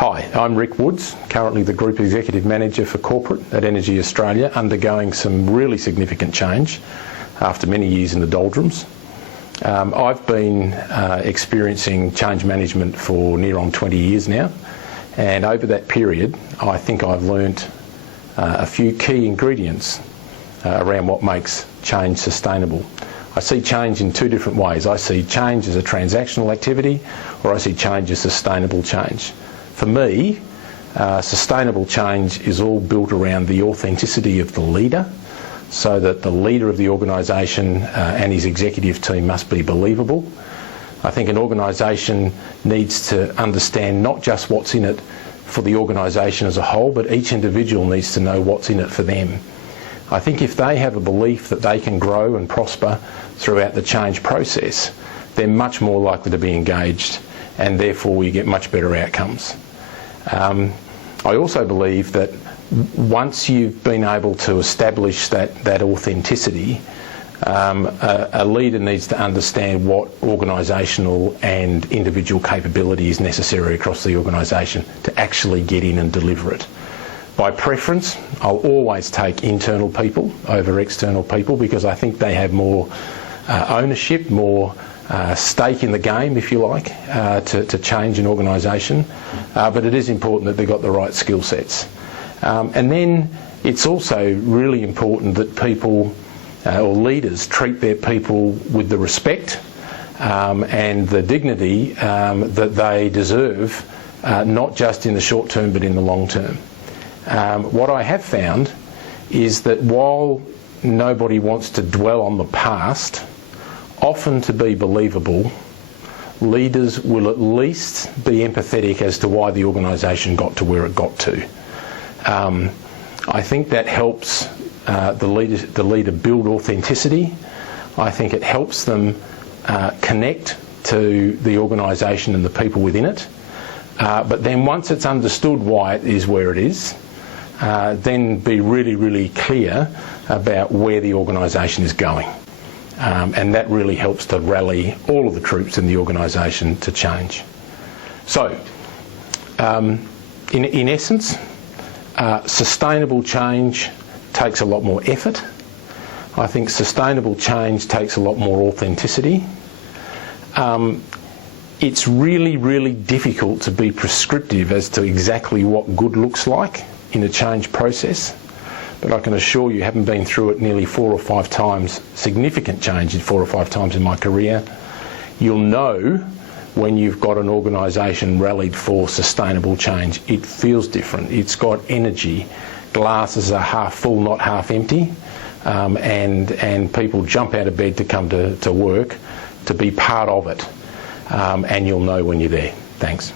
Hi, I'm Rick Woods, currently the Group Executive Manager for Corporate at Energy Australia, undergoing some really significant change after many years in the doldrums. I've been experiencing change management for near on 20 years now, and over that period I think I've learnt a few key ingredients around what makes change sustainable. I see change in two different ways. I see change as a transactional activity, or I see change as sustainable change. For me, sustainable change is all built around the authenticity of the leader, so that the leader of the organisation and his executive team must be believable. I think an organisation needs to understand not just what's in it for the organisation as a whole, but each individual needs to know what's in it for them. I think if they have a belief that they can grow and prosper throughout the change process, they're much more likely to be engaged, and therefore we get much better outcomes. I also believe that once you've been able to establish that authenticity, a leader needs to understand what organisational and individual capability is necessary across the organisation to actually get in and deliver it. By preference, I'll always take internal people over external people, because I think they have more ownership, more stake in the game, if you like, to change an organisation, but it is important that they've got the right skill sets. And then it's also really important that people or leaders treat their people with the respect and the dignity that they deserve, not just in the short term but in the long term. What I have found is that while nobody wants to dwell on the past, often to be believable, leaders will at least be empathetic as to why the organisation got to where it got to. I think that helps the leader build authenticity. I think it helps them connect to the organisation and the people within it. But then once it's understood why it is where it is, then be really, really clear about where the organisation is going. And that really helps to rally all of the troops in the organisation to change. So, in essence, sustainable change takes a lot more effort. I think sustainable change takes a lot more authenticity. It's really, really difficult to be prescriptive as to exactly what good looks like in a change process. But I can assure you, having been through it nearly 4 or 5 times, significant change in 4 or 5 times in my career, you'll know when you've got an organisation rallied for sustainable change. It feels different. It's got energy. Glasses are half full, not half empty, and people jump out of bed to come to work to be part of it, and you'll know when you're there. Thanks.